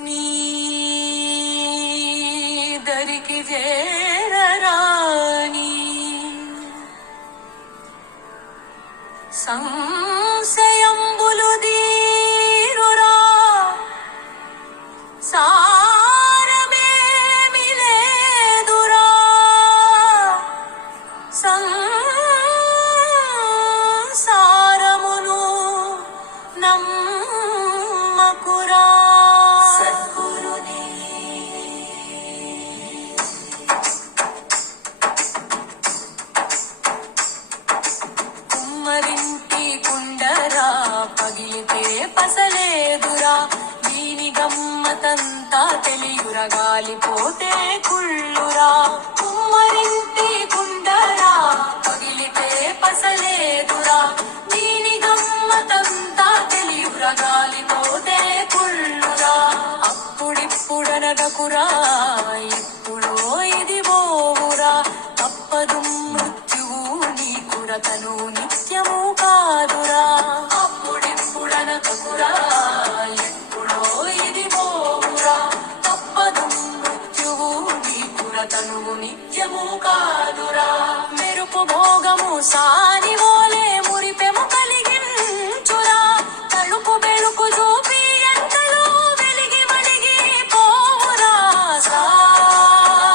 నీ దరికి చేరరాని సంశయంబులు దీరురా సారమేమి లేదురా సంసారమును నమ్మకురా సద్గురుని కుమ్మరింటి కుండరా పగిలితే పసలేదురా దీని గమ్మతంతా తెలియురా గాలిపోతే కుళ్ళురా కుమ్మరింటి కుండరా పగిలితే పసలేదురా దీని గమ్మతంతా తెలియురా గాలిపోతే కుళ్ళురా అప్పుడిప్పుడనగకురా ఇప్పుడో ఇది పోవురా తప్పదు మృత్యువు నీకుర తను నిత్యము కాదురా అప్పుడిప్పుడనగకురా ఎప్పుడో ఇది పోవురా తప్పదు మృత్యువు నీకుర తను నిత్యము కాదురా మెరుపు భోగము సానివోలే మురిపెము కలిగించురా తలుపు బెలుకు చూపి ఎంతలో వెలిగి మడిగి పోవురా సద్గురుని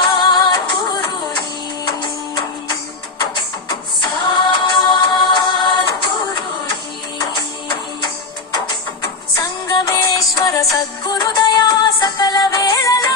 సంగమేశ్వర సద్గురు దయా సకల వేళల